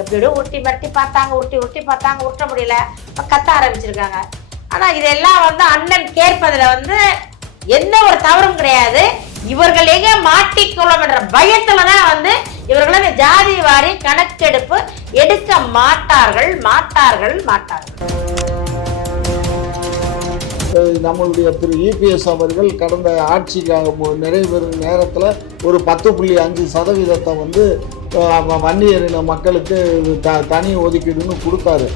எப்படியோ உருட்டி மரட்டி பார்த்தாங்க, உருட்டி பார்த்தாங்க, உருட்ட முடியல, கத்த ஆரம்பிச்சிருக்காங்க. ஆனா இதெல்லாம் வந்து அண்ணன் கேட்பதுல வந்து எந்த ஒரு தவறும் கிடையாது. இவர்கள் எங்க மாட்டிக்கொள்ளும் என்ற பயத்துலதான் வந்து இவர்கள் இந்த ஜாதி வாரி கணக்கெடுப்பு எடுக்க மாட்டார்கள். நம்மளுடைய திரு இபிஎஸ் அவர்கள் கடந்த ஆட்சி நிறைவேறும் நேரத்தில் ஒரு 10.5% வந்து வன்னியரின மக்களுக்கு தனி ஒதுக்கீடுன்னு கொடுத்தாரு.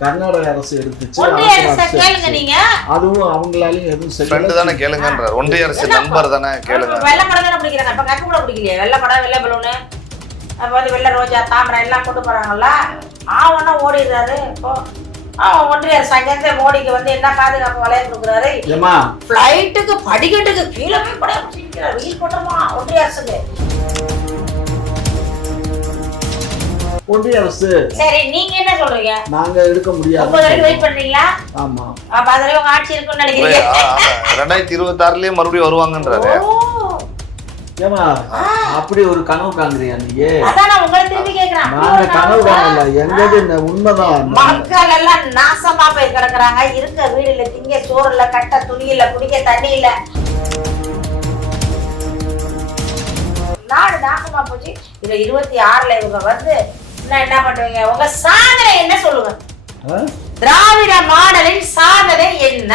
கர்நாடக அரசு எடுத்துச்சு, அதுவும் அவங்களாலையும் எதுவும் செய்யல. கேளுங்கன்றார். ஒன்றிய அரசு நண்பர் தானே, கேளுங்க. வெள்ளப்படம் தானே பிடிக்கிறாங்க. அப்ப கப்பு கூட பிடிக்கலையே, வெள்ளப்படம், வெள்ளை பலூனு, அப்ப வந்து வெள்ளை ரோஜா, தாமரை எல்லாம் கொண்டு போறாங்கல்ல. ஆவன்னா ஓடிடுறாரு. இப்போ ஒன்றிய அரசு அங்கிருந்து மோடிக்கு வந்து என்ன பாதுகாப்பு வளையம் கொடுக்குறாரு. பிளைட்டுக்கு படிக்கட்டுக்கு கீழே போய் கூட வீல் போட்டோமா ஒன்றிய அரசுக்கு. ஒன்றிய அரசு சரி, நீங்க என்ன சொல்றீங்க? நாங்க எடுக்க முடியாது. 30 வரைக்கும் வெயிட் பண்றீங்களா? ஆமா. அப்ப அதுல உங்க ஆட்சி இருக்குன்னு நினைக்கிறீங்க? 2026லயே மறுபடியும் வருவாங்கன்றாரு. ஏமா அப்படி ஒரு கனவு காண்றியா நீங்க? அதான் நான் உங்களை திரும்பி கேக்குறேன். நாங்க கனவு காணல, எங்கது உண்மைதான். மக்கள் எல்லாம் நாசமா போய் கிடக்குறாங்க. இருக்க வீடு இல்ல, திங்க சோறு இல்ல, கட்ட துணி இல்ல, குடிக்க தண்ணி இல்ல, நாடு நாசமா போச்சு. இதுல 26ல இவங்க வந்து என்ன பண்ணுவீங்க? உங்க சாதனை என்ன சொல்லுங்க? திராவிட மாடலின் சாதனை என்ன?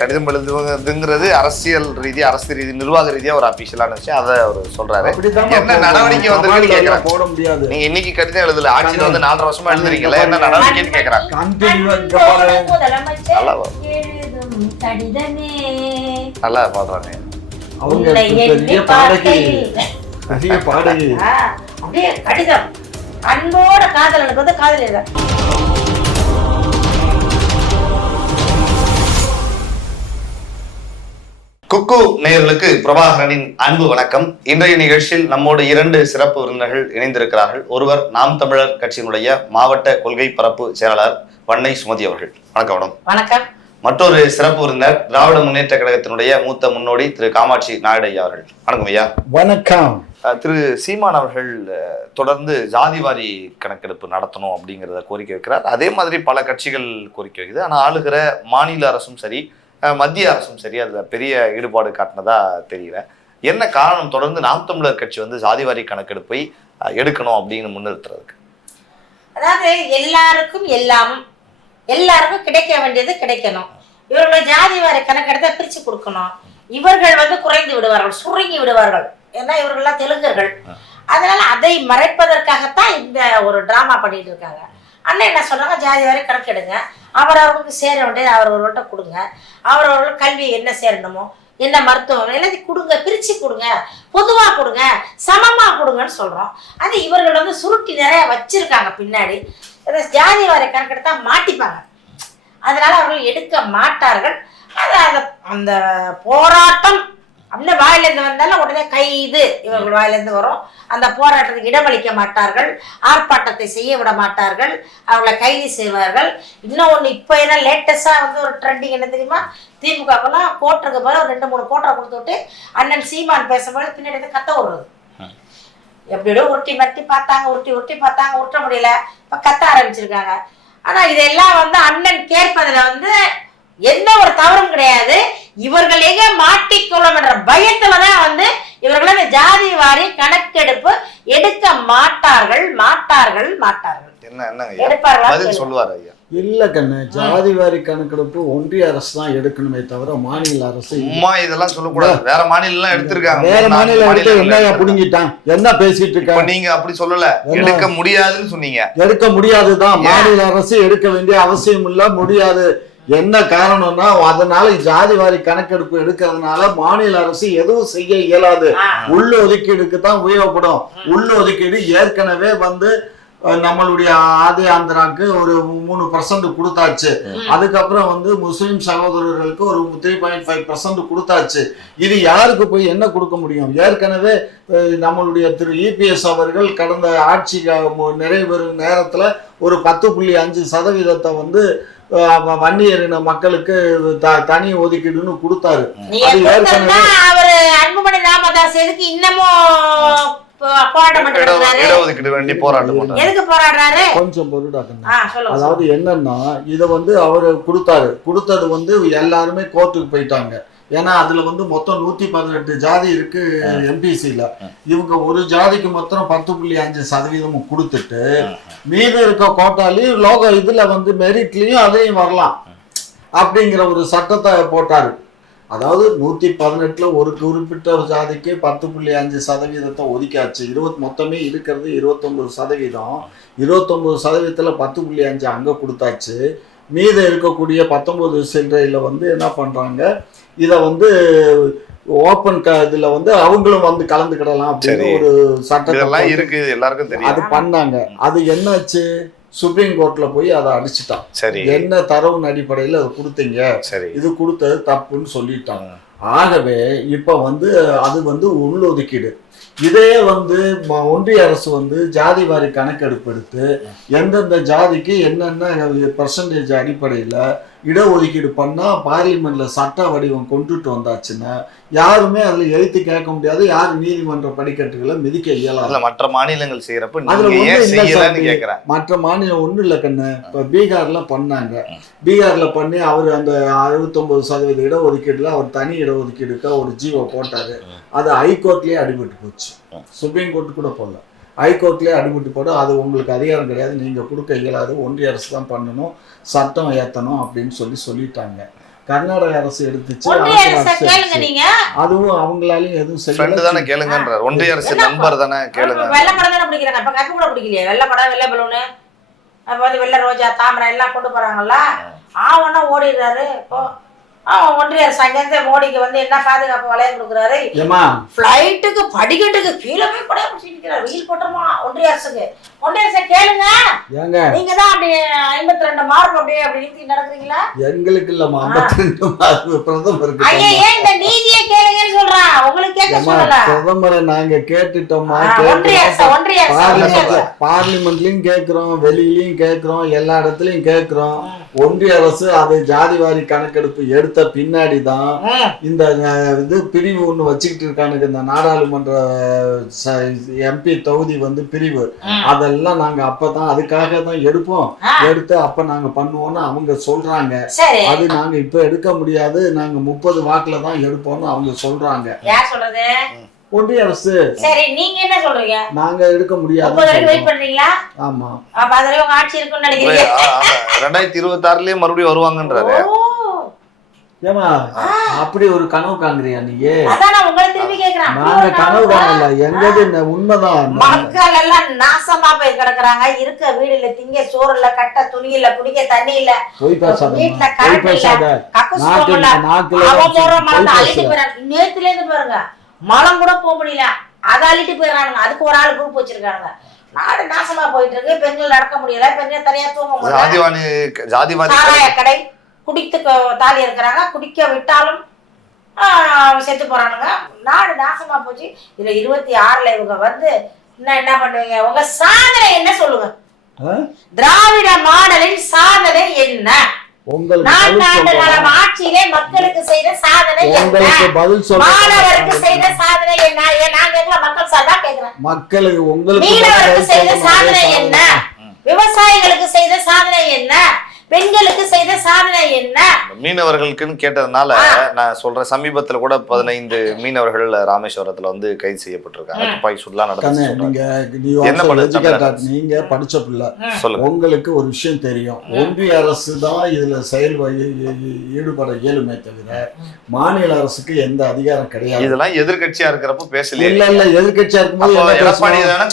கடிதம் எழுதுங்கிறது அரசியல் ரீதியா, அரசு ரீதி, நிர்வாக ரீதியா ஒரு அபிஷியலான விஷயம். அதை அவர் சொல்றாரு. என்ன நடவடிக்கை வந்து கேக்குறாங்க. போட முடியாது. நீங்க இன்னைக்கு கடிதம் எழுதல, ஆட்சியில வந்து 4 வருஷமா எழுதுறீங்களா, என்ன நடவடிக்கைன்னு கேக்குறாங்க. நல்லா பாடுறாங்க. கடிதம் அன்போட காதலனுக்கு வந்து காதல் எழுத. குக்கு நேயர்களுக்கு பிரபாகரனின் அன்பு வணக்கம். இன்றைய நிகழ்ச்சியில் நம்மோடு 2 சிறப்பு விருந்தினர்கள் இணைந்திருக்கிறார்கள். ஒருவர் நாம் தமிழர் கட்சியினுடைய மாவட்ட கொள்கை பரப்பு செயலாளர் வன்னை சுமதி அவர்கள். வணக்கம். வணக்கம். மற்றொரு சிறப்பு விருந்தினர் திராவிட முன்னேற்ற கழகத்தினுடைய மூத்த முன்னோடி திரு காமாட்சி நாயுடு ஐயா அவர்கள். வணக்கம் ஐயா. வணக்கம். திரு சீமான் அவர்கள் தொடர்ந்து ஜாதிவாரி கணக்கெடுப்பு நடத்தணும் அப்படிங்கிறத கோரிக்கை வைக்கிறார். அதே மாதிரி பல கட்சிகள் கோரிக்கை வைக்குது. ஆனால் ஆளுகிற மாநில அரசும் சரி, மத்திய அரசும் சரி, அதில் பெரிய ஈடுபாடு காட்டினதா தெரியல. என்ன காரணம் தொடர்ந்து நாம் தமிழர் கட்சி வந்து ஜாதிவாரி கணக்கெடுப்பை எடுக்கணும் அப்படின்னு முன்னிறுத்துறதுக்கு? அதாவது எல்லாருக்கும் எல்லாருக்கும் கிடைக்க வேண்டியது கிடைக்கணும். இவர்களை ஜாதிவாரி கணக்கெடுத்த பிரிச்சு கொடுக்கணும். இவர்கள் வந்து குறைந்து விடுவார்கள், சுருங்கி விடுவார்கள். ஏன்னா இவர்கள்லாம் தெலுங்கர்கள். அதனால அதை மறைப்பதற்காகத்தான் இந்த ஒரு டிராமா பண்ணிட்டு இருக்காங்க. அண்ணன் என்ன சொல்றாங்க? ஜாதிவாரி கணக்கெடுங்க, அவரவர்களுக்கு சேர வேண்டியது அவரவர்கள்ட்ட கொடுங்க, அவரவர்கள் கல்வி என்ன சேரணுமோ, என்ன மருத்துவம் எல்லாத்தையும் கொடுங்க, பிரிச்சு கொடுங்க, பொதுவா கொடுங்க, சமமா கொடுங்கன்னு சொல்றோம். அது இவர்கள் வந்து சுருட்டி நிறைய வச்சிருக்காங்க பின்னாடி. ஜாதிவாரி கணக்கெடுத்தா மாட்டிப்பாங்க. அதனால அவர்கள் எடுக்க மாட்டார்கள். அந்த போராட்டம் அப்படின்னா வாயிலிருந்து வந்தாலும் உடனே கைது இவர்கள் வாயிலிருந்து வரும். அந்த போராட்டத்துக்கு இடமளிக்க மாட்டார்கள், ஆர்ப்பாட்டத்தை செய்ய விட மாட்டார்கள், அவங்களை கைது செய்வார்கள். இன்னும் ஒன்று, இப்போ என்ன லேட்டஸ்டா வந்து ஒரு ட்ரெண்டிங் என்ன தெரியுமா? திமுகலாம் கோட்டருக்கு போல 2-3 கோட்டரை கொடுத்து விட்டு அண்ணன் சீமான் பேசும்போது பின்னாடி வந்து கத்த விடுறது. எப்படியோ உருட்டி மரட்டி பார்த்தாங்க, உருட்டி பார்த்தாங்க, உருட்ட முடியல, இப்ப கத்த ஆரம்பிச்சிருக்காங்க. ஆனா இதெல்லாம் வந்து அண்ணன் கேட்பதுல வந்து எந்த ஒரு தவறும் கிடையாது. இவர்கள் எங்க மாட்டிக்கொள்ளும் என்ற பயத்துலதான் வந்து இவர்கள் இந்த ஜாதி வாரி கணக்கெடுப்பு எடுக்க மாட்டார்கள். இல்ல கண்ணு, ஜாதி வாரி கணக்கெடுப்பு ஒன்றிய அரசு தான் எடுக்கணுமே தவிர மாநில அரசு இதெல்லாம் சொல்லக்கூடாது. வேற மாநிலம் எடுத்திருக்காங்க. வேற மாநிலம் எடுத்து என்ன புடுங்கிட்டான், என்ன பேசிட்டு இருக்காங்க? நீங்க அப்படி சொல்லல, எடுக்க முடியாதுன்னு சொன்னீங்க. எடுக்க முடியாதுதான். மாநில அரசு எடுக்க வேண்டிய அவசியம் இல்ல, முடியாது. என்ன காரணம்னா, அதனால ஜாதி வாரி கணக்கெடுப்பு எடுக்கிறதுனால மாநில அரசு எதுவும் செய்ய இயலாது. உள்ள ஒதுக்கீடுக்கு தான் உபயோகப்படும். உள்ள ஒதுக்கீடு ஏற்கனவே வந்து நம்மளுடைய ஆதி ஆந்திராக்கு ஒரு 3% கொடுத்தாச்சு. அதுக்கப்புறம் வந்து முஸ்லிம் சகோதரர்களுக்கு ஒரு 3.5% கொடுத்தாச்சு. இது யாருக்கு போய் என்ன கொடுக்க முடியும்? ஏற்கனவே நம்மளுடைய திரு இபிஎஸ் அவர்கள் கடந்த ஆட்சி நிறைவேறும் நேரத்துல ஒரு 10.5% வந்து வன்னியரின மக்களுக்கு தனி ஒதுக்கீடுன்னு கொடுத்தாரு. அவரு அன்புமணி ராமதாஸ் எதுக்கு இன்னமும் கொஞ்சம் பொருடாக்கணும். அதாவது என்னன்னா இத வந்து அவரு கொடுத்தது வந்து எல்லாருமே கோர்ட்டுக்கு போயிட்டாங்க. ஏன்னா அதுல வந்து மொத்தம் 118 ஜாதி இருக்கு எம்பிசில. இவங்க ஒரு ஜாதிக்கு மொத்தம் 10.5% கொடுத்துட்டு மீது இருக்க கோட்டாலையும் இதுல வந்து மெரிட்லயும் அதையும் வரலாம் அப்படிங்கிற ஒரு சட்டத்தை போட்டாரு. அதாவது 118ல ஒரு குறிப்பிட்ட ஜாதிக்கு 10.5% ஒதுக்காச்சு. மொத்தமே இருக்கிறது 29%. 29%ல 10.5 அங்க கொடுத்தாச்சு. மீத இருக்கக்கூடிய 19 சில்லறையில வந்து என்ன பண்றாங்க, இதை வந்து ஓப்பன் இதுல வந்து அவங்களும் வந்து கலந்துக்கிடலாம் அப்படின்னு ஒரு சட்டம் இருக்கு, எல்லாருக்கும் தெரியும். அது பண்ணாங்க. அது என்னாச்சு, சுப்ரீம் கோர்ட்ல போய் அதை அடிச்சுட்டான். என்ன தரவுன் அடிப்படையில் அதை கொடுத்தீங்க, இது கொடுத்தது தப்புன்னு சொல்லிட்டாங்க. ஆகவே இப்ப வந்து அது வந்து உள்ளொதுக்கீடு. இதே வந்து ஒன்றிய அரசு வந்து ஜாதி வாரி கணக்கெடுப்பு எடுத்து எந்தெந்த ஜாதிக்கு என்னென்ன பெர்சன்டேஜ் அடிப்படையில் இடஒதுக்கீடு பண்ணா பார்லிமெண்ட்ல சட்ட வடிவம் கொண்டுட்டு வந்தாச்சுன்னா யாருமே அதுல எழுத்து கேட்க முடியாது. யாரும் நீதிமன்ற படிக்கட்டுகளை மிதிக்க இயலாது. மற்ற மாநிலங்கள் செய்யறப்ப மற்ற மாநிலம் ஒண்ணு இல்ல கண்ணு. இப்ப பீகார்ல பண்ணாங்க. பீகார்ல பண்ணி அவர் அந்த 69% இடஒதுக்கீடுல அவர் தனி இடஒதுக்கீடுக்கா ஒரு ஜீவோ போட்டாரு. அது ஹைகோர்ட்லயே அடிபட்டு போச்சு. சுப்ரீம் கோர்ட் கூட போடல, ஹைகோர்ட்லயே அடிபட்டு போட அது உங்களுக்கு அதிகாரம் கிடையாது, நீங்க கொடுக்க இயலாது, ஒன்றிய அரசு தான் பண்ணணும், சட்டம் ஏத்தணும் அப்படின்னு சொல்லிட்டாங்க. கர்நாடக அரசு எடுத்துச்சு, அதுவும் அவங்களாலையும் எதுவும் செய்யல. கேளுங்க, ஒன்றிய அரசு நண்பர் தானே, கேளுங்க. வெள்ளப்படம் தானே பிடிக்கிறாங்க, இப்ப கப்பு கூட பிடிக்கலையே. வெள்ளப்படம், வெள்ளை பலூனு, அப்ப வந்து வெள்ளை ரோஜா, தாமரை எல்லாம் கொண்டு போறாங்கல்ல, ஆவன்னா ஓடிடுறாரு. இப்போ ஒன்றிய அரசு அங்கிருந்து மோடிக்கு வந்து என்ன பாதுகாப்பு வளையம் கொடுக்குறாரு, பிளைட்டுக்கு படிக்கட்டுக்கு கீழே போய் கூட பிடிச்சிருக்கிறாரு. வெயில் போட்டுருமா ஒன்றிய அரசுக்கு. ஒன்றிய அரசு கேளுங்க, நீங்க தான் அப்படி 52 மார்க் அப்படியே அப்படி நடக்குறீங்களா? எங்களுக்கு இல்லம்மா 52 மார்க் பிரதமருக்கு. ஐயா இந்த நீதியை கேளுங்கன்னு சொல்றேன், உங்களுக்கு கேட்க சொல்லல. பிரதமரை நாங்க கேட்டுட்டோமா? ஒன்றிய பார்லிமெண்ட்லயும் கேட்கிறோம், வெளியிலயும் கேட்கிறோம், எல்லா இடத்துலயும் கேட்கிறோம். ஒன்றிய அரசு அதை ஜாதிவாரி கணக்கெடுப்பு எடுத்த பின்னாடிதான் இந்த இது பிரிவு ஒண்ணு வச்சுக்கிட்டு இருக்கானுங்க. இந்த நாடாளுமன்ற எம்பி தொகுதி வந்து பிரிவு, அதெல்லாம் நாங்க அப்பதான் அதுக்காக தான் எடுப்போம், எடுத்து அப்ப நாங்க பண்ணுவோம்னு அவங்க சொல்றாங்க. அது நாங்க இப்ப எடுக்க முடியாது, நாங்க 30 வாக்குல தான் எடுப்போம்னு அவங்க சொல்றாங்க. ஒன்றிய அரசு. சரி, நீங்க என்ன சொல்றீங்க? நாங்க எடுக்க முடியாது. வெயிட் பண்றீங்களா? ஆமா, அப்ப அதுல உங்க ஆட்சி இருக்குன்னு நினைக்கிறீங்க? 2026லயே மறுபடியும் வருவாங்கன்றாரு. ஏமா அப்படி ஒரு கனவு காண்கிறியா நீயே? அதான் நான் உங்களை திரும்பி கேக்குறேன். நாங்க கனவு காணல, எங்கது உண்மைதான். மக்கள் எல்லாம் நாசமா போய் கிடக்குறாங்க. இருக்க வீடு இல்ல, திங்க சோறு இல்ல, கட்ட துணி இல்ல, குடிக்க தண்ணி இல்ல, வீட்டுல கரண்ட் இல்ல, நேத்துல இருந்து பாருங்க மலம் கூட போக முடியல, அதை அள்ளிட்டு போயிடறானுங்க. அதுக்கு ஒரு ஆள் குரூப் வச்சிருக்காங்க. நாடு நாசமா போயிட்டு இருக்கு. பெண்கள் நடக்க முடியல, பெண்கள் தனியா தூங்க முடியல, சாராய கடை குடித்து தாலி இருக்கிறாங்க, குடிக்க விட்டாலும் செத்து போறானுங்க. நாடு நாசமா போச்சு. இதுல 26ல இவங்க வந்து என்ன பண்ணுவீங்க? உங்க சாதனை என்ன சொல்லுங்க? திராவிட மாடலின் சாதனை என்ன? ஆட்சியிலே மக்களுக்கு செய்த சாதனை என்ன? மாணவருக்கு செய்த சாதனை என்ன? நாங்க மக்கள் சார்பா கேக்குறேன். மக்களுக்கு மீனவருக்கு செய்த சாதனை என்ன? விவசாயிகளுக்கு செய்த சாதனை என்ன? பெண்களுக்கு செய்த சாதனை என்ன? மீனவர்களுக்குன்னு கேட்டதுனால நான் சொல்றேன், சமீபத்துல கூட 15 மீனவர்கள் ராமேஸ்வரத்துல வந்து கைது செய்யப்பட்டிருக்காங்க. துப்பாக்கி சூடுலாம் நடந்துச்சு. நீங்க படிச்ச பிள்ளை, உங்களுக்கு ஒரு விஷயம் தெரியும். ஒன்றிய அரசு தான் இதுல செயல் ஈடுபட இயலுமே தவிர மாநில அரசுக்கு எந்த அதிகாரம் கிடையாது. இதெல்லாம் எதிர்கட்சியா இருக்கிறப்ப பேசல. இல்ல எதிர்கட்சியா இருக்கும்போது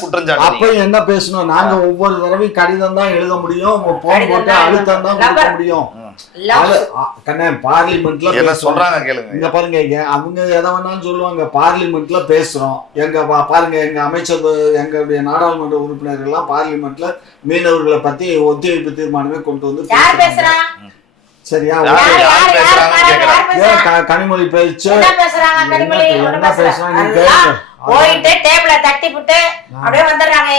குற்றம் அப்ப என்ன பேசணும்? நாங்க ஒவ்வொரு தடவையும் கடிதம் தான் எழுத முடியும், போன் போட்டு அழுத்தம் தான் கொடுக்க முடியும். பார்லிமெண்ட்ல என்ன சொல்றாங்க கேளுங்க. இங்க பாருங்க, அவங்க எதை வேணாலும் சொல்லுவாங்க. பார்லிமெண்ட்ல பேசுறோம், எங்க பாருங்க, எங்க அமைச்சர், எங்களுடைய நாடாளுமன்ற உறுப்பினர்கள் எல்லாம் பார்லிமெண்ட்ல மீனவர்களை பத்தி ஒத்திவைப்பு தீர்மானமே கொண்டு வந்து சரியா? கனிமொழி பேச்சு என்ன பேசுறாங்க? போயிட்டு டேபிள தட்டி விட்டு அப்படியே வந்துடுறாங்க.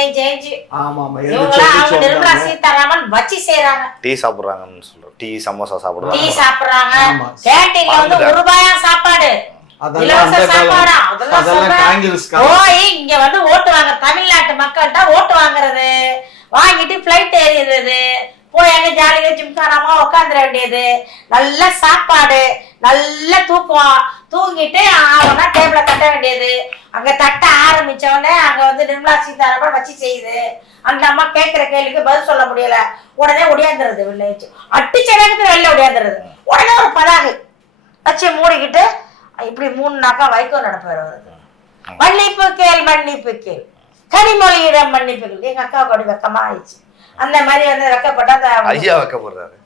நிர்மலா சீதாராமன் வச்சு செய்யறாங்க. டீ சாப்பிடுறாங்கன்னு சொல்றோம். டீ சமோசா சாப்பிடுறாங்க. டீ சாப்பிடுறாங்க. கேண்டீன்ல வந்து ₹1 சாப்பாடு, இலவச சாப்பாடா. போய் இங்க வந்து ஓட்டு வாங்க, தமிழ்நாட்டு மக்கள்கிட்ட ஓட்டு வாங்குறது, வாங்கிட்டு பிளைட் ஏறிடுறது, போய் அங்க ஜாலியா ஜிம்காராமா உட்காந்துட வேண்டியது, நல்ல சாப்பாடு, நல்ல தூக்கம், தூங்கிட்டு ஆவனா டேபிள தட்ட வேண்டியது. அங்க தட்ட ஆரம்பிச்சவொடனே அங்க வந்து நிர்மலா சீதாராமன் வச்சு செய்யுது. அந்த அம்மா கேட்கிற கேள்விக்கு பதில் சொல்ல முடியல, உடனே ஒடியாந்துருது. வில்லேஜ் அட்டிச்ச நேரத்துல வெளில ஒடியாந்துருது. உடனே ஒரு பதாகை வச்சு மூடிக்கிட்டு இப்படி 3 நாக்கா வைகோ நடப்பாரு. மன்னிப்பு கேள், மன்னிப்பு கேள், கனிமொழியிடம் மன்னிப்பு கேள். எங்க அக்காவுக்கு அப்படி வெக்கமா ஆயிடுச்சு. அந்த மாதிரி வந்து வெக்கப்பட்டா ஐயா வெக்கப்படுறாரு.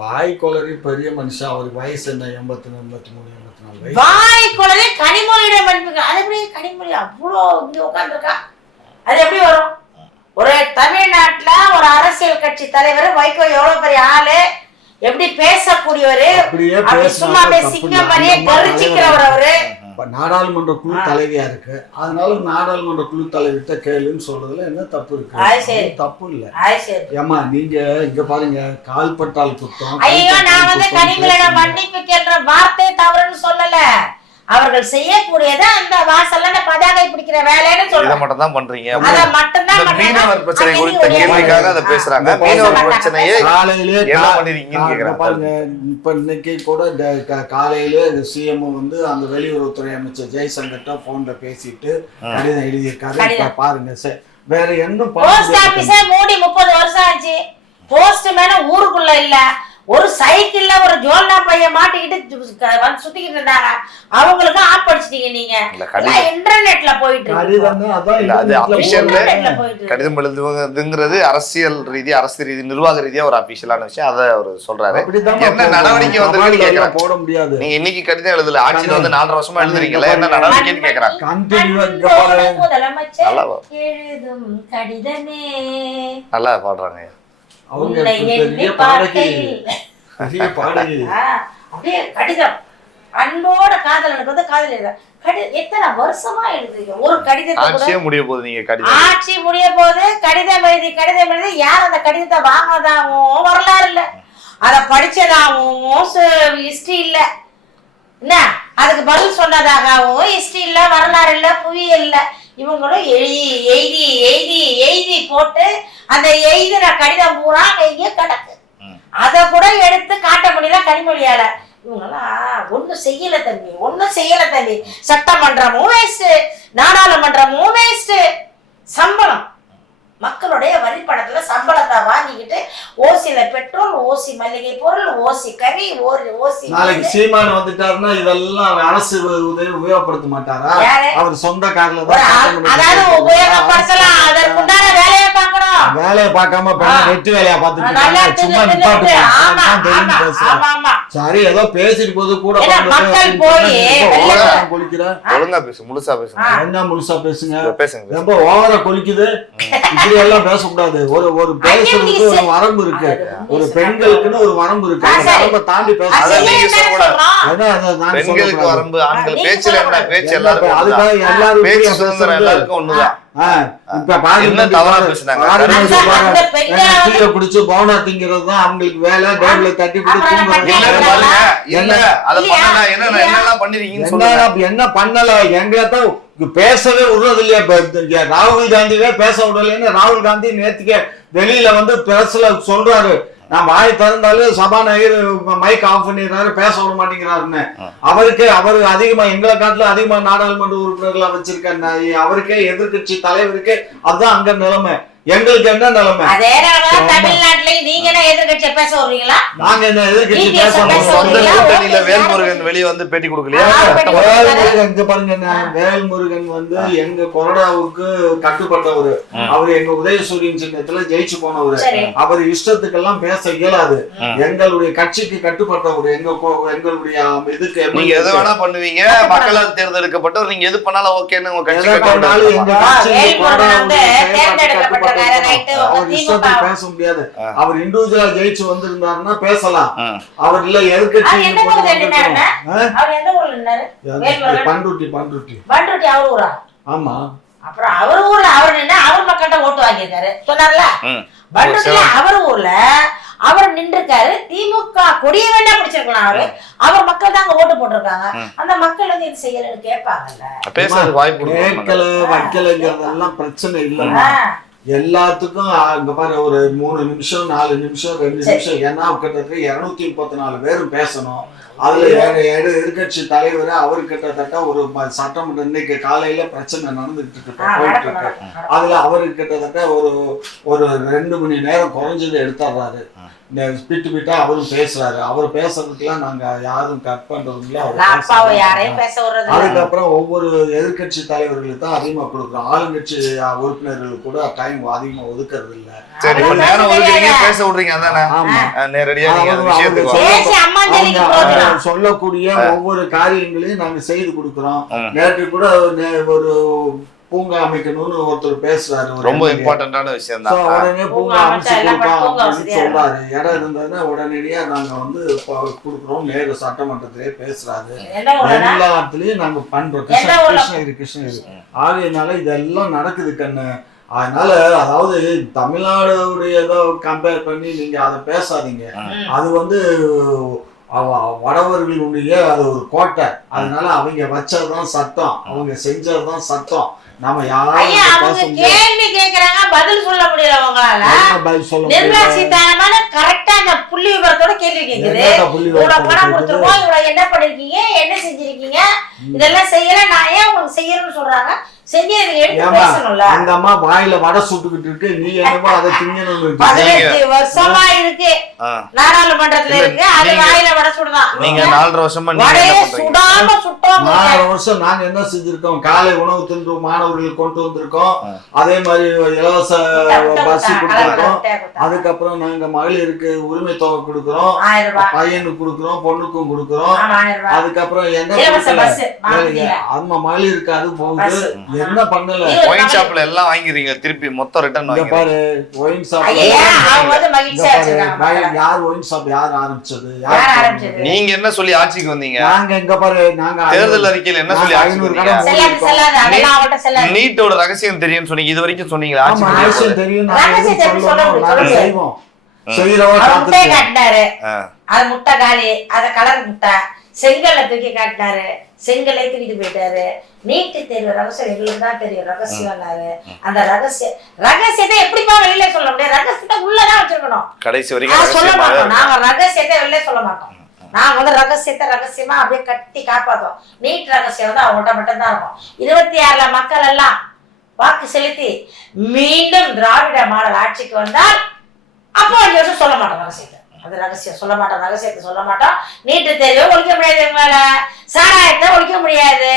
வாய் கொளறி பெரிய மனுஷன், அவர் வயசு என்ன 83 84 வயசு. வாய் கொளறி கனிமொழியிடம் மன்னிப்பு. அது எப்படி கனிமொழி அவ்வளோ இங்க உட்காந்துருக்கா? அது எப்படி வரும்? ஒரு தமிழ்நாட்டுல ஒரு அரசியல் கட்சி தலைவர் வைகோ எவ்வளவு பெரிய ஆளு, எப்படி பேசக்கூடியவரு, சும்மா சிங்கம் மாதிரியே கரிச்சிக்கிறவர் அவரு. நாடாளுமன்ற குழு தலைவியா இருக்கு, அதனால நாடாளுமன்ற குழு தலைவிட்ட கேளுன்னு சொல்றதுல என்ன தப்பு இருக்கு? தப்பு இல்ல. ஏமா நீங்க இங்க பாருங்க, கால்பட்டால் குத்தம். ஐயோ, நான் வந்து கனிமொழியிடம் மன்னிப்பு கேட்கிற வார்த்தை தவறுன்னு சொல்லல. அவர்கள் செய்யக்கூடியது அந்த வாசல்ல அந்த பதாகை பிடிக்கிற வேலைன்னு சொல்றாங்க. இத மட்டும் தான் பண்றீங்க. அத மட்டும் தான் பண்றீங்க. மீனவர் பிரச்சனை குறித்த கேள்விக்காக அத பேசுறாங்க. மீனவர் பிரச்சனையை காலையிலே என்ன பண்ணிருக்கீங்கன்னு கேக்குறாங்க. பாருங்க, இப்ப இன்னைக்கு கூட காலையிலே சிஎம் வந்து அந்த வெளியுறவுத்துறை அமைச்சர் ஜெய்சங்கர்ட்ட போன்ல பேசிட்டு கடிதம் எழுதியிருக்காரு. பாருங்க வேற என்ன, போஸ்ட் ஆபீஸே மூடி 30 வருஷம் ஆச்சு. போஸ்ட் மேன ஊருக்குள்ள இல்ல. ஒரு சைக்கிள்ல ஒரு ஜோல்னா பையன் மாட்டிக்கிட்டு வந்து சுத்திக்கிட்டு இருந்தாங்க. அவங்களுக்கு ஆப் படிச்சிட்டீங்க நீங்க. இன்டர்நெட்ல போயிட்டு கடிதம் எழுதுங்கிறது அரசியல் ரீதி, அரசு ரீதி, நிர்வாக ரீதியா ஒரு அபிஷியலான விஷயம். அதை அவர் சொல்றாரு. என்ன நடவடிக்கை வந்து கேட்கறாங்க. போட முடியாது. நீங்க இன்னைக்கு கடிதம் எழுதல, ஆட்சியில வந்து 4 வருஷமா எழுதுறீங்களா, என்ன நடவடிக்கைன்னு கேக்குறாங்க. நல்லா பாடுறாங்க. கடிதம் அன்போட காதலனுக்கு வந்து காதல் எழுத எத்தனை வருஷமா எழுதுறீங்க ஒரு கடிதத்தை. ஆட்சியே முடிய போகுது, நீங்க கடிதம் ஆட்சி முடிய போகுது, கடிதம் எழுதி யார் அந்த கடிதத்தை வாங்கினதாகவும் வரலாறு இல்ல, அத படிச்சதாகவும் ஹிஸ்டரி இல்ல, என்ன அதுக்கு பதில் சொன்னதாகவும் ஹிஸ்டரி இல்ல, வரலாறு இல்ல, புவியியல் இல்ல. இவங்களும் எழுதி எழுதி எழுதி எழுதி போட்டு அந்த எழுதின கடிதம் பூரா எங்கேயோ கிடக்கு. அதை கூட எடுத்து காட்ட முடியல கனிமொழியால. இவங்கெல்லாம் ஒண்ணும் செய்யல தம்பி. சட்டமன்றமும் வேஸ்ட், நாடாளுமன்றமும் வேஸ்ட். சம்பளம் மக்களுடைய வரிப்பணத்துல சம்பளத்தை வாங்கிக்கிட்டு ஓசில பெட்ரோல், ஓசி மல்லிகை பொருள், ஓசி கறி, ஓசி. நாளைக்கு சீமான் வந்துட்டாருன்னா இதெல்லாம் அரசு உதவி உபயோகப்படுத்த மாட்டாரா? அவர் சொந்த கார்ல தான். அதாவது உபயோகப்படுத்தலாம், அதற்குண்டான வேலையை பார்க்கணும். வேலையை பார்க்காம வெட்டி வேலையா பார்த்துட்டு சும்மா நிப்பாட்டு. சரி, ஏதோ பேசிட்டு போது கூட ஒழுங்கா பேசு, முழுசா பேசுங்க. என்ன முழுசா பேசுங்க? ரொம்ப ஓவரா கொலிக்குது. இப்படி எல்லாம் பேசக்கூடாது. ஒரு பேசுறதுக்கு ஒரு வரம்பு இருக்கு. ஒரு பெண்களுக்குன்னு ஒரு வரம்பு இருக்கு. வரம்பை தாண்டி பெண்களுக்கு வரம்பு, ஆண்கள் பேச்சுல என்ன பேச்சு எல்லாருக்கும் அதுக்காக எல்லாரும் பேச்சு சுதந்திரம் எல்லாருக்கும் ஒண்ணுதான். இப்ப குடிச்சு பவுனா திங்கிறது தான் அவங்களுக்கு வேலை. டேபிள தட்டி என்ன பண்ணல, எங்கதான் பேசவே விடுறது இல்லையா? ராகுல் காந்தியே பேச விடலன்னு ராகுல் காந்தி நேத்துக்கே வெளியில வந்து பிரஸ்ல சொல்றாரு, நான் வாய் திறந்தாலும் சபாநாயகர் மைக் ஆஃப் பண்ணிடுறாரு, பேச விட மாட்டேங்கிறாருன்னு. அவர் அதிகமா எங்களை காட்டுல அதிகமா நாடாளுமன்ற உறுப்பினர்களா வச்சிருக்க அவருக்கே எதிர்கட்சி தலைவருக்கு அதுதான் அங்க நிலைமை. எங்களுக்கு என்ன நிலைமை? தமிழ்நாட்டுல நீங்க என்ன எதிர்கட்சியை பேச வருவீங்களா? நாங்க என்ன எதிர்கட்சி பேச? வேல்முருகன் வெளியே வந்து பேட்டி கொடுக்கலையா? இங்க பாருங்க வேல்முருகன் வந்து எங்க கொறடாவுக்கு கட்டுப்பட்டவரு. அவரு எங்க உதயசூரியன் சின்னத்துல ஜெயிச்சு போனவரு. அவர் இஷ்டத்துக்கெல்லாம் பேச இயலாது. எங்களுடைய கட்சிக்கு கட்டுப்பட்டவரு. எங்களுடைய இதுக்கு நீங்க எது வேணா பண்ணுவீங்க. மக்களால் தேர்ந்தெடுக்கப்பட்டவர். நீங்க எது பண்ணாலும் ஓகேன்னு உங்க கட்சி அவர் இஷ்டத்துக்கு பேச முடியாது. அவர் இண்டிவிஜுவலா ஜெயிச்சு வந்திருந்தாருன்னா பேசலாம். அவர் இல்ல எதிர்கட்சி பண்ருட்டி அவர் ஊரா? ஆமா. அப்புறம் அவர் ஊர்ல அவர் நின்று அவர் மக்கள்கிட்ட ஓட்டு வாங்கியிருக்காரு சொன்னார்ல. பண்ருட்டில அவர் ஊர்ல அவர் நின்றுருக்காரு. திமுக கொடிய வேண்டாம் பிடிச்சிருக்கலாம். அவர் மக்கள் தான் ஓட்டு போட்டிருக்காங்க. அந்த மக்கள் வந்து இது செய்யலன்னு கேட்பாங்கல்ல. கேட்கல வைக்கலங்கிறதெல்லாம் பிரச்சனை இல்ல. எல்லாத்துக்கும் அங்க பாரு ஒரு 3 நிமிஷம் 4 நிமிஷம் 2 நிமிஷம் ஏன்னா கிட்டத்தட்ட 234 பேரும் பேசணும். அதுல எதிர்கட்சி தலைவர் அவரு கிட்டத்தட்ட ஒரு சட்டமன்ற இன்னைக்கு காலையில பிரச்சனை நடந்துகிட்டு போயிட்டு இருக்கு. அதுல அவரு கிட்டத்தட்ட ஒரு 2 மணி நேரம் குறைஞ்சது எடுத்துடுறாரு. பிட்டா அவரும் பேசுறாரு. அவர் பேசுறதுக்கெல்லாம் நாங்க யாரும் கட் பண்றதுல. அதுக்கப்புறம் ஒவ்வொரு எதிர்கட்சி தலைவர்களுக்கு தான் அதிகமா கொடுக்குறோம். ஆளுங்கட்சி உறுப்பினர்களுக்கு கூட டைம் அதிகமா ஒதுக்குறது இல்ல. சொல்லக்கூடிய ஒவ்வொரு காரியங்களையும் நாங்க செய்து கொடுக்கிறோம். நேற்று கூட ஒரு பூங்கா அமைக்கணும்னு ஒருத்தர் பேசுறாரு. ரொம்ப இம்பார்ட்டன்டான விஷயம் தான். உடனே பூங்கா அமைச்சு கொடுக்கலாம் சொல்றாரு. இடம் இருந்ததுன்னா உடனடியா நாங்க வந்து கொடுக்குறோம். நேரு சட்டமன்றத்திலே பேசுறாரு. எல்லாத்துலயும் நாங்க பண்றோம். கிருஷ்ணகிரி ஆகையினால இதெல்லாம் நடக்குது கண்ணு. அதனால அதாவது தமிழ்நாடுடைய கம்பேர் பண்ணி நீங்க அதை பேசாதீங்க. அது வந்து வடவர்களுடைய அது ஒரு கோட்டை. அதனால அவங்க வச்சதுதான் சட்டம், அவங்க செஞ்சதுதான் சட்டம். நம்ம யாரும் கேள்வி கேக்குறாங்க, பதில் சொல்ல முடியல. கரெக்டா அந்த புள்ளி விவரத்தோட கேள்வி கேக்குது. இவ்வளவு பணம் கொடுத்துருவோம், இவ்வளவு என்ன பண்ணிருக்கீங்க, என்ன செஞ்சிருக்கீங்க, இதெல்லாம் செய்யல, நான் ஏன் உங்களுக்கு செய்யணும்னு சொல்றாங்க. அந்த அம்மா வாயில வடை சுட்டுக்கிட்டு இருக்கு. நீ என்னமோ அதை திங்கணும். 18 வருஷமா இருக்கு நாடாளுமன்றத்துல இருக்கு. அது வாயில வடை சுடுதான். நீங்க 4 வருஷமா சுடாம சுட்டோம். 4 வருஷம் நாங்க என்ன செஞ்சிருக்கோம்? காலை உணவு தின்று மாணவர்களுக்கு கொண்டு வந்திருக்கோம். அதே மாதிரி இலவச பஸ் கொடுத்திருக்கோம். அதுக்கப்புறம் நாங்க மகளிருக்கு உரிமை தொகை கொடுக்கிறோம். பையனுக்கு கொடுக்கிறோம், பொண்ணுக்கும் கொடுக்கிறோம். அதுக்கப்புறம் என்ன ஆமா மகளிருக்கு அது போகுது. என்ன பண்ணல? ஒயின் ஷாப்ல எல்லாம் வாங்கிரீங்க, திருப்பி மொத்தம் ரிட்டர்ன் வாங்கி பாரு. ஒயின் ஷாப் யார் ஒயின் ஷாப் யார் ஆரம்பிச்சது? நீங்க என்ன சொல்லி ஆட்சிக்கு வந்தீங்க? நாங்க எங்க பாரு, நாங்க தேர்தல் அறிக்கையில என்ன சொல்லி ஆட்சிக்கு வந்தீங்க? நீட்டோட ரகசியம் தெரியும்னு சொன்னீங்க. இது வரைக்கும் சொன்னீங்களா? ரகசியம் தெரியும், நாங்க செய்வோம். முட்டை காட்டினாரு. அது முட்டை காலி, அத கலர் முட்டை செங்கல்ல தூக்கி காட்டினாரு. செங்கலை தூக்கிட்டு போயிட்டாரு. நீட்டு தேர்வு ரகசியம் எங்களுக்கு தான் தெரியும். ரகசியம் அந்த ரகசியத்தை எப்படிப்பா வெளியில சொல்ல முடியாது? ரகசியத்தை உள்ளதான் வச்சிருக்கணும். கடைசி வரைக்கும் சொல்ல மாட்டோம். நாங்க ரகசியத்தை வெளியில சொல்ல மாட்டோம். நாங்க வந்து ரகசியத்தை ரகசியமா அப்படியே கட்டி காப்பாத்தோம். நீட் ரகசியம் வந்து அவங்கள்ட்ட மட்டும்தான் இருக்கும். 26ல மக்கள் எல்லாம் வாக்கு செலுத்தி மீண்டும் திராவிட மாடல் ஆட்சிக்கு வந்தால் அப்போ 5 வருஷம் சொல்ல மாட்டோம் ரகசியத்தை. அது ரகசியம் சொல்ல மாட்டோம். ரகசியத்தை சொல்ல மாட்டோம். நீட்டு தேர்வை ஒழிக்க முடியாது, மேல சாராயத்தை ஒழிக்க முடியாது,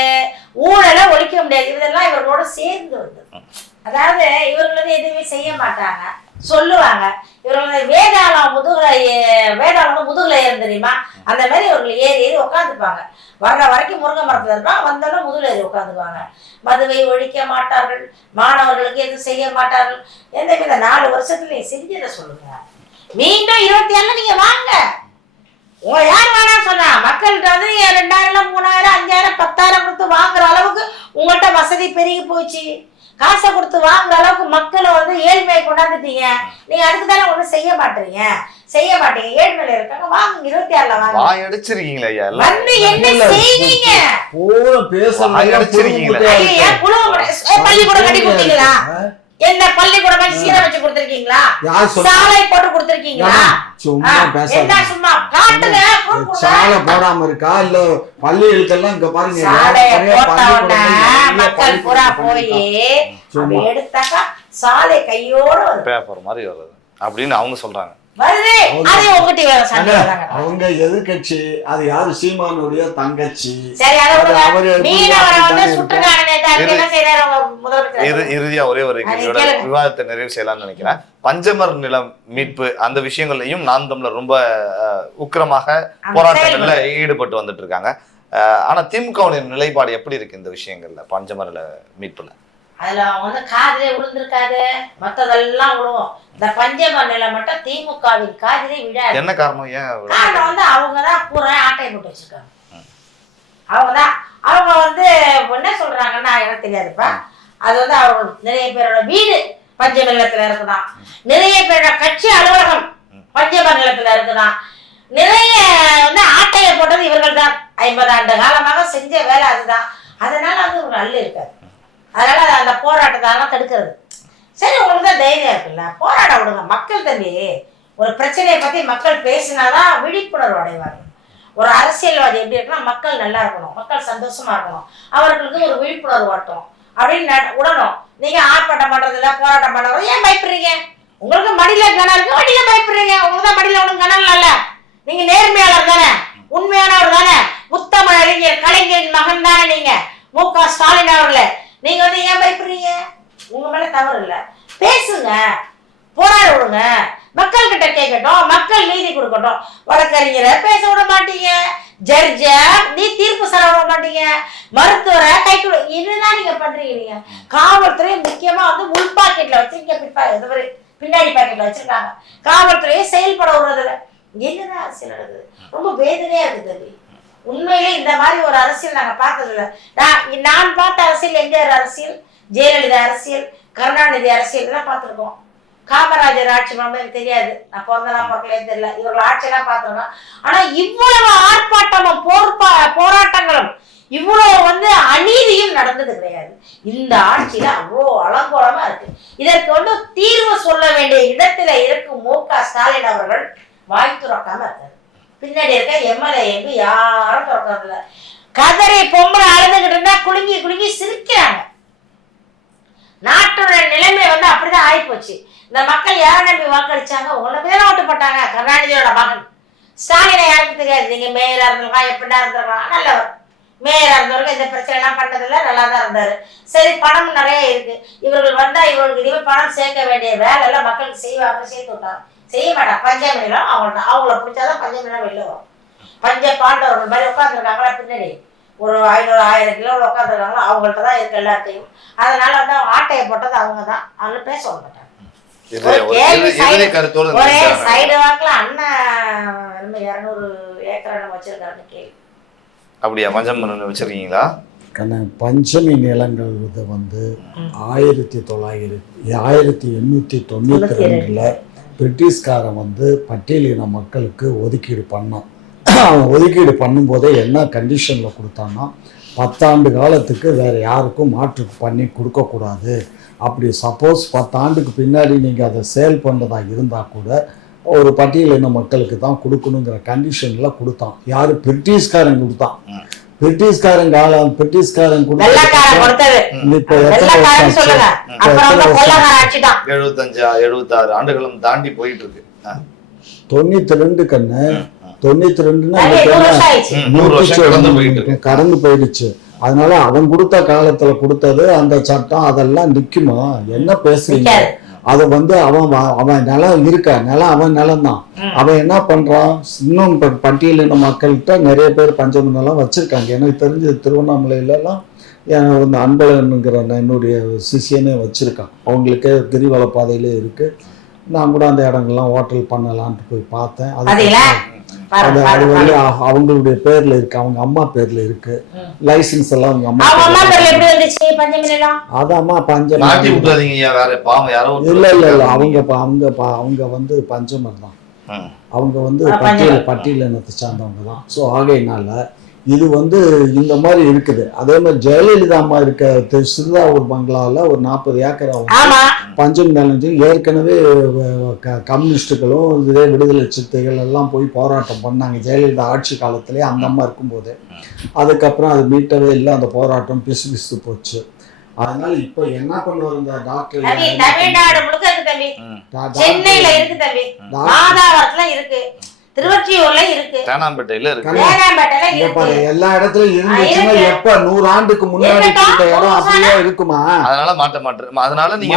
ஊழலை ஒழிக்க முடியாது. இதெல்லாம் இவர்களோட சேர்ந்து வந்து, அதாவது இவர்கள் வந்து எதுவுமே செய்ய மாட்டாங்க, சொல்லுவாங்க. இவர்கள் வேதாளம் முதுகுல ஏறும் தெரியுமா? அந்த மாதிரி இவர்கள் ஏறி உட்காந்துப்பாங்க. வர்ற வரைக்கும் முருங்கை மரத்துல இருப்பாங்க, வந்தாலும் முதுகுல ஏறி உட்காந்துக்குவாங்க. மதுவை ஒழிக்க மாட்டார்கள், மாணவர்களுக்கு எதுவும் செய்ய மாட்டார்கள். எந்த வித 4 வருஷத்துல செஞ்சதை சொல்லுங்க. மீண்டும் 27 நீங்க வாங்க. உங்க யார் வேணா சொன்னா மக்கள்கிட்ட வந்து 2000 3000 5000 10000 கொடுத்து வாங்குற அளவுக்கு உங்கள்கிட்ட வசதி பெருகி போச்சு. காசை கொடுத்து வாங்குற அளவுக்கு மக்களை வந்து ஏழ்மையை கொண்டாந்துட்டீங்க. நீங்க அதுக்கு தானே ஒண்ணும் செய்ய மாட்டீங்க. ஏழ்மையில இருக்காங்க, வாங்க 26ல வாங்க. வாய் அடிச்சிருக்கீங்களா ஐயா? வந்து என்ன செய்வீங்க? வாய் அடிச்சிருக்கீங்களா? ஐயா பள்ளிக்கூடம் கட்டி கொடுத்தீங்களா? என்ன பள்ளிக்கூடம் சீரமைச்சு கொடுத்திருக்கீங்களா? சாலை போட்டு கொடுத்திருக்கீங்களா? என்ன சும்மா காட்டுங்க. சாலை போடாம இருக்கா? இல்ல பள்ளிகளுக்கெல்லாம் இங்க பாருங்க, மக்கள் பூரா போய் எடுத்தாக்கா சாலை கையோட பேப்பர் மாதிரி வருது அப்படின்னு அவங்க சொல்றாங்க. வருது அதே உங்ககிட்ட வேற சண்டை வராங்க. அவங்க எதிர்கட்சி, அது யாரு? சீமானுடைய தங்கச்சி. சரி, அது அவரு மீனவரை வந்து சுட்டுறாங்க. அதுக்கு என்ன செய்யறாரு முதல்வர்? இறுதியா ஒரே ஒரு கேள்வியோட விவாதத்தை நிறைவு செய்யலாம்னு நினைக்கிறேன். பஞ்சமர் நிலம் மீட்பு அந்த விஷயங்கள்லயும் நாம் தமிழர் ரொம்ப உக்கிரமாக போராட்டங்கள்ல ஈடுபட்டு வந்துட்டு இருக்காங்க. ஆனா திமுகவின் நிலைப்பாடு எப்படி இருக்கு இந்த விஷயங்கள்ல, பஞ்சமர் மீட்புல? அதுல அவங்க வந்து காதிலே விழுந்திருக்காது, மத்ததெல்லாம் விழுவும். இந்த பஞ்சமர் நிலம் மட்டும் திமுகவின் காதிலே விழாது. என்ன காரணம்? காரணம் வந்து அவங்கதான் பூரா ஆட்டையை போட்டு வச்சிருக்காங்க. அவங்க வந்து என்ன சொல்றாங்கன்னா எனக்கு தெரியாதுப்பா. அது வந்து அவங்க நிறைய பேரோட வீடு பஞ்சமர் நிலத்துல இருக்குதான், நிறைய பேரோட கட்சி அலுவலகம் பஞ்சமர் நிலத்துல இருக்குதான், நிறைய வந்து ஆட்டையை போட்டது இவர்கள் தான். 50 ஆண்டு காலமாக செஞ்ச வேலை அதுதான். அதனால வந்து ஒரு நல்ல இருக்காது. அதனால அந்த போராட்டத்தால தடுக்கிறது. சரி, உங்களுக்கு தான் தைரியம் இருக்குல்ல, போராட விடுங்க. மக்கள் தம்பி, ஒரு பிரச்சனையை பத்தி மக்கள் பேசினாதான் விழிப்புணர்வு அடைவார்கள். ஒரு அரசியல்வாதி எப்படி இருக்குன்னா, மக்கள் நல்லா இருக்கணும், மக்கள் சந்தோஷமா இருக்கணும், அவர்களுக்கு ஒரு விழிப்புணர்வு வரட்டும் அப்படின்னு விடணும். நீங்க ஆர்ப்பாட்டம் பண்றதுல, போராட்டம் பண்றது ஏன் பயப்படுறீங்க? உங்களுக்கு மடியில கனம் இருக்கு, வண்டியில பயப்படுறீங்க. உங்களுக்கு தான் மடியில ஒன்றும் கனம் இல்ல. நீங்க நேர்மையாளர் தானே, உண்மையானவர் தானே, முத்தமிழ் அறிஞர் கலைஞரின் மகன் தானே நீங்க, மு.க. ஸ்டாலின் அவர்களே. நீங்க வந்து ஏன் பயப்படுறீங்க? உங்க மேல தவறு இல்ல, பேசுங்க, போராட விடுங்க, மக்கள் கிட்ட கேட்கட்டும், மக்கள் நீதி கொடுக்கட்டும். வழக்கறிஞரை பேச விட மாட்டீங்க, ஜட்ஜ நீ தீர்ப்பு சொல்ல விட மாட்டீங்க, மருத்துவரை கைக்குள்ள இதுதான் நீங்க பண்றீங்க. நீங்க காவல்துறை முக்கியமா வந்து உள் பாக்கெட்ல வச்சிருக்க, பின்னாடி பாக்கெட்ல வச்சிருக்காங்க. காவல்துறையை செயல்பட விடுறதுல என்னதான் அரசியல் நடக்குது? ரொம்ப வேதனையா இருக்குது தம்பி. உண்மையிலே இந்த மாதிரி ஒரு அரசியல் நாங்க பார்த்தது இல்லை. நான் பார்த்த அரசியல் எம்ஜிஆர் அரசியல், ஜெயலலிதா அரசியல், கருணாநிதி அரசியல் தான் பார்த்துருக்கோம். காமராஜர் ஆட்சி எனக்கு தெரியாது, நான் பிறந்தலாம் பார்க்கலே தெரியல, இவர்கள் ஆட்சியெல்லாம் பார்த்துருக்கோம். ஆனா இவ்வளவு ஆர்ப்பாட்டமும் போராட்டங்களும் இவ்வளவு வந்து அநீதியும் நடந்தது கிடையாது. இந்த ஆட்சியில அவ்வளோ அலங்கோலமா இருக்கு. இதற்கு வந்து தீர்வு சொல்ல வேண்டிய இடத்துல இருக்கும் மு.க. ஸ்டாலின் அவர்கள் வாய் துறக்காம இருக்காரு. பின்னாடி இருக்க எம்எல்ஏ யாரும் திறக்கிறதில்ல. கதறி பொம்பளை அழுதுகிட்டு இருந்தா குலுங்கி குலுங்கி சிரிக்கிறாங்க. நாட்டோட நிலைமை வந்து அப்படிதான் ஆயிப்போச்சு. இந்த மக்கள் யாரை நம்பி வாக்களிச்சாங்க? உங்களை பேர ஓட்டு போட்டாங்க. கருணாநிதியோட மகன் ஸ்டாலினை யாருக்கும் தெரியாது. நீங்க மேயரா இருந்திருக்கலாம், எப்படின்னா இருந்திருக்கலாம், நல்லவர். மேயரா இருந்தவருக்கு இந்த பிரச்சனை எல்லாம் பண்ணதில்ல, நல்லா தான் இருந்தாரு. சரி, பணம் நிறைய இருக்கு, இவர்கள் வந்தா இவர்களுக்கு இனிமே பணம் சேர்க்க வேண்டிய வேலை எல்லாம் மக்களுக்கு செய்வாங்க, சேர்த்து விட்டாங்க. செய்ய மாட்டாங்க. பஞ்சமிலம் அவங்கள பிடிச்சாதான் பஞ்சமிலம் வெளில வரும். பஞ்ச பாண்டவர்கள் மாதிரி உட்காந்துருக்காங்களா பின்னாடி, ஒரு 500-1000 கிலோவில் உட்காந்துருக்காங்களோ அவங்கள்ட்ட தான் இருக்கு எல்லாத்தையும். அதனால வந்து அவங்க ஆட்டையை போட்டது அவங்க தான். அவங்க பேச விட மாட்டாங்க. ஒரே சைடு வாக்குல அண்ணன் 200 ஏக்கர் வச்சிருக்காருன்னு கேள்வி. அப்படியா? பஞ்சமி வச்சிருக்கீங்களா? பஞ்சமி நிலங்கள் வந்து 1892 பிரிட்டிஷ்காரன் வந்து பட்டியலின மக்களுக்கு ஒதுக்கீடு பண்ணான். ஒதுக்கீடு பண்ணும்போதே என்ன கண்டிஷனில் கொடுத்தான்னா, 10 ஆண்டு காலத்துக்கு வேறு யாருக்கும் மாற்றுக்கு பண்ணி கொடுக்கக்கூடாது. அப்படி சப்போஸ் 10 ஆண்டுக்கு பின்னாடி நீங்கள் அதை சேல் பண்ணுறதா இருந்தால் கூட ஒரு பட்டியலின மக்களுக்கு தான் கொடுக்கணுங்கிற கண்டிஷனில் கொடுத்தான். யார்? பிரிட்டிஷ்காரன் கொடுத்தான். பிரிட்டிஷ்காரன் காலம், பிரிட்டிஷ்காரன் கொடுத்தது. இப்போ 75-76 ஆண்டுகளும் தாண்டி போயிட்டு இருக்கு. 92 கண்ணு 92ன்னா கடந்து போயிடுச்சு. அதனால அவன் கொடுத்த காலத்துல கொடுத்தது அந்த சட்டம் அதெல்லாம் நிக்குமா? என்ன பேசுறீங்க? அது வந்து அவன் நிலம் இருக்க நிலம் அவன் நிலம் தான். அவன் என்ன பண்றான்? இன்னும் பட்டியலின மக்கள்கிட்ட நிறைய பேர் பஞ்சமி நிலம் வச்சிருக்காங்க. எனக்கு தெரிஞ்ச திருவண்ணாமலையில எல்லாம் வந்து அன்பழகனுங்கிற என்னுடைய சிஷியனே வச்சிருக்கான். அவங்களுக்கே கிரிவல பாதையிலே இருக்கு. நான் கூட அந்த இடங்கள்லாம் ஹோட்டல் பண்ணலான்ட்டு போய் பார்த்தேன். அது வந்து அவங்களுடைய பேர்ல இருக்கு, அவங்க அம்மா பேர்ல இருக்கு. லைசன்ஸ் எல்லாம் அவங்க அம்மா அதாம்மா பஞ்சமி. இல்ல இல்ல இல்ல அவங்க வந்து பஞ்சமர் தான். அவங்க வந்து பட்டியலினத்தை சார்ந்தவங்க தான். ஸோ ஆகையினால இது வந்து இந்த மாதிரி இருக்குது. அதே மாதிரி ஜெயலலிதா அம்மா இருக்க சிறுதாவூர் பங்களாவில் ஒரு 40 ஏக்கர் பஞ்சமி நிலம் ஏற்கனவே கம்யூனிஸ்டுகளும் இதே விடுதலை சிறுத்தைகள் எல்லாம் போய் போராட்டம் பண்ணாங்க ஜெயலலிதா ஆட்சி காலத்திலே, அந்த அம்மா இருக்கும்போது. அதுக்கப்புறம் அது மீட்டவே இல்லை, அந்த போராட்டம் பிசு போச்சு. அதனால இப்ப என்ன பண்ணுவார் இந்த டாக்டர்? தம்பி தமிழ்நாடு முழுக்க இருக்கு தம்பி, சென்னையில இருக்கு தம்பி, மாதாவரத்துல இருக்கு, திருவொற்றியூர்ல இருக்கு, தேனாம்பேட்டையில இருக்கு, தேனாம்பேட்டையில இருக்கு. எல்லா இடத்துலயும் இருந்துச்சுன்னா எப்ப 100 ஆண்டுக்கு முன்னாடி கொடுத்த இடம் அப்படியே இருக்குமா? அதனால மாற்று அதனால நீங்க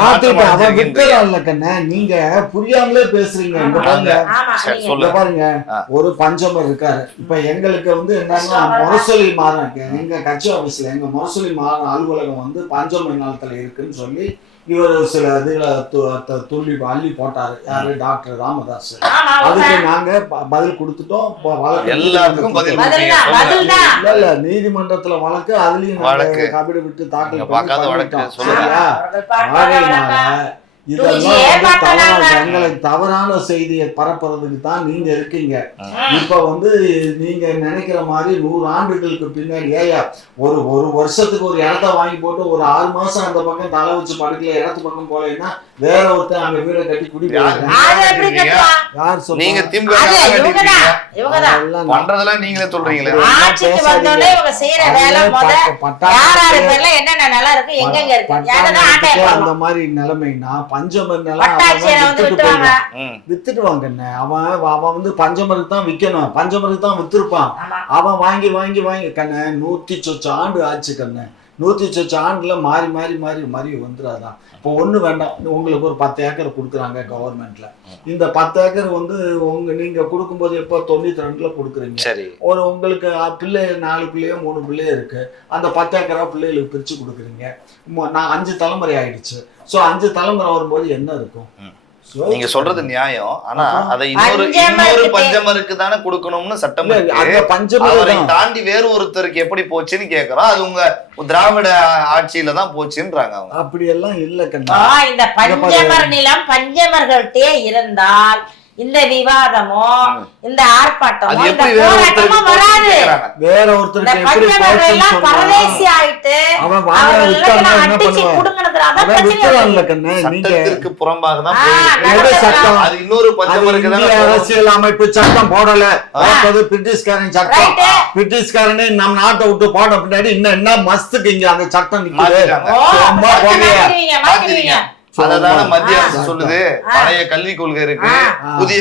அவன் விட்டுறான்ல கண்ணே, நீங்க புரியாமலே பேசுறீங்க. இங்க பாருங்க, சொல்ல பாருங்க, ஒரு பஞ்சமர் இருக்காரு. இப்ப எங்களுக்கு வந்து என்னன்னா முரசொலி மாறன், எங்க கட்சி ஆபீஸ்ல எங்க முரசொலி மாறன் அலுவலகம் வந்து பஞ்சமர் நிலத்துல இருக்குன்னு சொல்லி இவர் சில இதுல துள்ளி அள்ளி போட்டாரு. யாரு? டாக்டர் ராமதாஸ். அதுக்கு நாங்க பதில் கொடுத்துட்டோம். எல்லாருக்கும் பதில் இல்ல நீதிமன்றத்துல வழக்கு, அதுலயும் கபிட விட்டு தாக்கல் பண்ணி இதெல்லாம் எங்களுக்கு தவறான செய்தியை பரப்புறதுக்கு தான் நீங்க இருக்கீங்க. இப்ப வந்து நீங்க நினைக்கிற மாதிரி 100 ஆண்டுகளுக்கு பின்னாடி ஏயா ஒரு வருஷத்துக்கு ஒரு இடத்த வாங்கி போட்டு ஒரு 6 மாசம் அந்த பக்கம் தலை வச்சு படுக்கல, இடத்து பக்கம் போலன்னா வேற ஒருத்தர் அங்க வீட கட்டி குடி போயிருக்காங்க. யார் சொல்றீங்க? பண்றதெல்லாம் நீங்களே சொல்றீங்களே. அந்த மாதிரி நிலைமைனா பஞ்சமர் நிலம் வித்துடுவாங்க. அவன் வந்து பஞ்சமருக்கு தான் விக்கணும், பஞ்சமருக்கு தான் வித்துருப்பான். அவன் வாங்கி வாங்கி வாங்கி கண்ண 100 ஆண்டு ஆச்சு கண்ண. 100 ஆண்டுல மாறி மாறி மாறி மாறி வந்துடாதான். இப்போ ஒண்ணு வேண்டாம், உங்களுக்கு ஒரு 10 ஏக்கர் கொடுக்குறாங்க கவர்மெண்ட்ல. இந்த 10 ஏக்கர் வந்து நீங்க கொடுக்கும்போது எப்போ 92ல கொடுக்குறீங்க. ஒரு உங்களுக்கு பிள்ளை 4 பிள்ளையோ 3 பிள்ளையோ இருக்கு. அந்த 10 ஏக்கரா பிள்ளைகளுக்கு பிரிச்சு கொடுக்குறீங்க. நான் 5 தலைமுறை ஆயிடுச்சு. ஸோ 5 தலைமுறை வரும்போது என்ன இருக்கும்? நீங்க சொல்றது நியாயம். ஆனா அதை இன்னொரு பஞ்சமருக்கு தானே கொடுக்கணும்னு சட்டம் அவரை தாண்டி வேறு ஒருத்தருக்கு எப்படி போச்சுன்னு கேக்குறோம். அது உங்க திராவிட ஆட்சியில தான் போச்சுன்றாங்க அவங்க. அப்படி எல்லாம் இல்ல கண்ணா. இந்த பஞ்சமர் நிலம் பஞ்சமர்கள்ட்டே இருந்தால் இந்த விவாதமோ இந்த ஆர்ப்பாட்டமோ இந்த போராட்டமோ வராது. வேற ஒருத்தருக்கு பரதேசி ஆயிட்டு சட்டத்திற்கு புறம்பாக தான் அது இன்னொரு அரசியல் அமைப்பு சட்டம் போடல. பிரிட்டிஷ்காரன் சட்டம், பிரிட்டிஷ்காரனே நம்ம நாட்டை விட்டு போன பின்னாடி இன்னும் என்ன மஸ்துக்கு இங்க அந்த சட்டம் நிக்குது. அததான மத்திய அரசு சொல்லுது. பழைய கல்வி கொள்கை இருக்கு, புதிய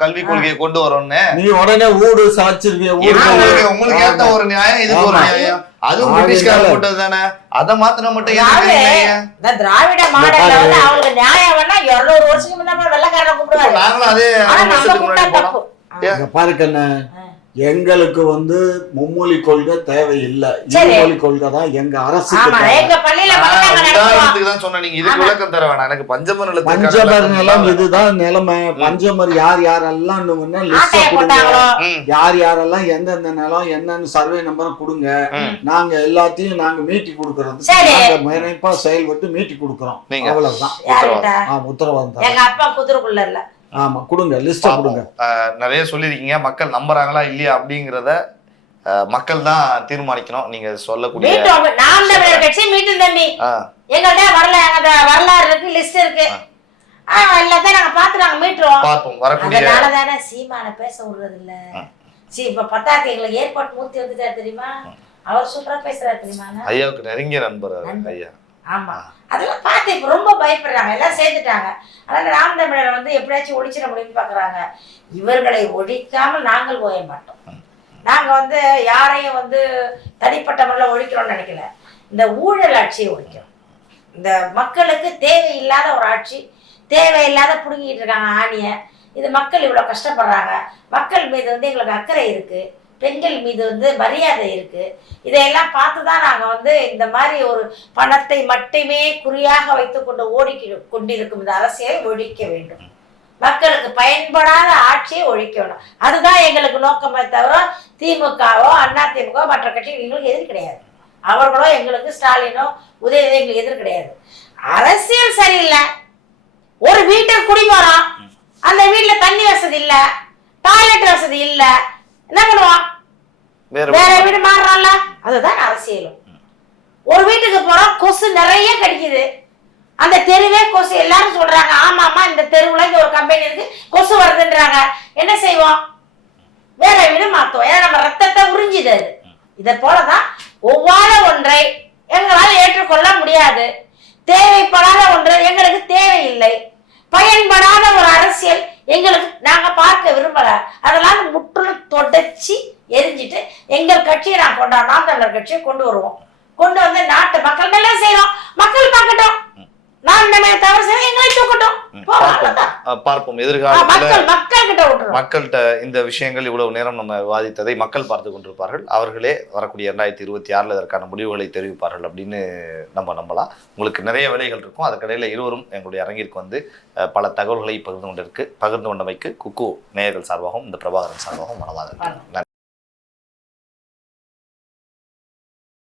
கல்வி கொள்கையை கொண்டு வரோம்னு. நீ உடனே ஊடு சாச்சிருவிய. உங்களுக்கு ஏத்த ஒரு நியாயம், இதுக்கு ஒரு நியாயம். அதுவும் பிரிட்டிஷ்காரர் போட்டது தானே. அதை மாத்தின மட்டும் திராவிட மாடல்ல வந்து அவங்களுக்கு நியாயம் வேணா 200 வருஷத்துக்கு முன்னாடி வெள்ளக்காரனை கூப்பிடுவாங்க. நாங்களும் அதே பாருக்கண்ண, எங்களுக்கு வந்து மும்மொழி கொள்கை தேவையில்லை, இருமொழி கொள்கை தான் எங்க அரசுக்கு. பஞ்சமர் நிலம் இதுதான் நிலைமை. பஞ்சமர் யார் யாரெல்லாம் லிஸ்ட் கொடுங்க, யார் யாரெல்லாம் எந்தெந்த நிலம் என்னன்னு சர்வே நம்பர் கொடுங்க. நாங்க எல்லாத்தையும் நாங்க மீட்டி கொடுக்கறது முனைப்பா செயல்பட்டு மீட்டி கொடுக்கறோம். அவ்வளவுதான் உத்தரவாதம். ஆமா கொடுங்க, லிஸ்ட் கொடுங்க. நிறைய சொல்லிருக்கீங்க. மக்கள் நம்புறாங்களா இல்லையா அப்படிங்கறத மக்கள் தான் தீர்மானிக்கணும். நீங்க சொல்லக்கூடிய வரலாறு இருக்கு, லிஸ்ட் இருக்கு, எல்லாத்தையும் நாங்க பார்த்து நாங்க மீட்டுறோம். அதனாலதானே சீமான பேச விடுறது இல்ல. இப்ப 10 எங்களுக்கு ஏற்பாடு மூர்த்தி வந்துட்டாரு தெரியுமா? அவர் சூப்பரா பேசுறாரு தெரியுமா? ஐயாவுக்கு நெருங்கிய நண்பர் ஐயா. ஆமா, அதெல்லாம் பார்த்து இப்ப ரொம்ப பயப்படுறாங்க, எல்லாம் சேர்ந்துட்டாங்க. அதனால நாம் தமிழரை வந்து எப்படியாச்சும் ஒழிச்சிட முடியும்னு பாக்குறாங்க. இவர்களை ஒழிக்காமல் நாங்கள் ஓய மாட்டோம். நாங்க வந்து யாரையும் வந்து தனிப்பட்ட முறையில் ஒழிக்கிறோம்னு நினைக்கல. இந்த ஊழல் ஆட்சியை ஒழிக்கிறோம். இந்த மக்களுக்கு தேவையில்லாத ஒரு ஆட்சி, தேவையில்லாத புடுங்கிட்டு இருக்காங்க ஆணிய. இது மக்கள் இவ்வளவு கஷ்டப்படுறாங்க. மக்கள் மீது வந்து எங்களுக்கு அக்கறை இருக்கு, பெண்கள் மீது வந்து மரியாதை இருக்கு. இதையெல்லாம் பார்த்துதான் நாங்க வந்து இந்த மாதிரி ஒரு பணத்தை மட்டுமே குறியாக வைத்துக் கொண்டு கொண்டிருக்கும் இந்த அரசியலை ஒழிக்க வேண்டும். மக்களுக்கு பயன்படாத ஆட்சியை ஒழிக்கணும். அதுதான் எங்களுக்கு நோக்கமே தவிர திமுகவோ அதிமுக மற்ற கட்சிகள் எங்களுக்கு எதிர் கிடையாது. அவர்களோ எங்களுக்கு ஸ்டாலினோ உதயநிதி எங்களுக்கு எதிர் கிடையாது. அரசியல் சரியில்லை. ஒரு வீட்டுக்கு குடிமரம், அந்த வீட்டுல தண்ணி வசதி இல்ல, டாய்லெட் வசதி இல்ல, என்ன பண்ணுவான்? வேற வீடு மாறுறான்ல. அதுதான் அரசியலும். ஒரு வீட்டுக்கு போறோம், கொசு நிறைய கடிக்குது, அந்த தெருவே கொசு. எல்லாரும் சொல்றாங்க ஆமாமா இந்த தெருவுல இங்க ஒரு கம்பெனி இருக்கு, கொசு வருதுன்றாங்க. என்ன செய்வோம்? வேற வீடு மாத்தோம். ஏன்னா நம்ம ரத்தத்தை உறிஞ்சிது. இதை போலதான் ஒவ்வாத ஒன்றை எங்களால் ஏற்றுக்கொள்ள முடியாது. முடியாது. தேவைப்படாத ஒன்று எங்களுக்கு தேவையில்லை. பயன்படாத ஒரு அரசியல் எங்களுக்கு நாங்க பார்க்க விரும்பல. அதெல்லாம் முற்றிலும் தொடச்சி எரிஞ்சிட்டு எங்கள் கட்சியை நான் நாம் தமிழர் கட்சியை கொண்டு வருவோம். கொண்டு வந்து நாட்டு மக்கள் நல்லா செய்யறோம், மக்கள் பார்க்கட்டும். நான் தவறு செய்ய எங்களை தூக்கட்டும். பார்ப்போம் எதிர்காலத்துல மக்கள்கிட்ட மக்கள்கிட்ட இந்த விஷயங்கள் இவ்வளவு நேரம் நம்ம விவாதித்ததை மக்கள் பார்த்து கொண்டிருப்பார்கள். அவர்களே வரக்கூடிய 2026 இதற்கான முடிவுகளை தெரிவிப்பார்கள் அப்படின்னு நம்ம நம்பலாம். உங்களுக்கு நிறைய வேலைகள் இருக்கும். அதுக்கடையில் இருவரும் எங்களுடைய அரங்கிற்கு வந்து பல தகவல்களை பகிர்ந்து கொண்டமைக்கு குக்கு நேயர்கள் சார்பாகவும் இந்த பிரபாகரன் சார்பாகவும் மனமார்ந்த நன்றி.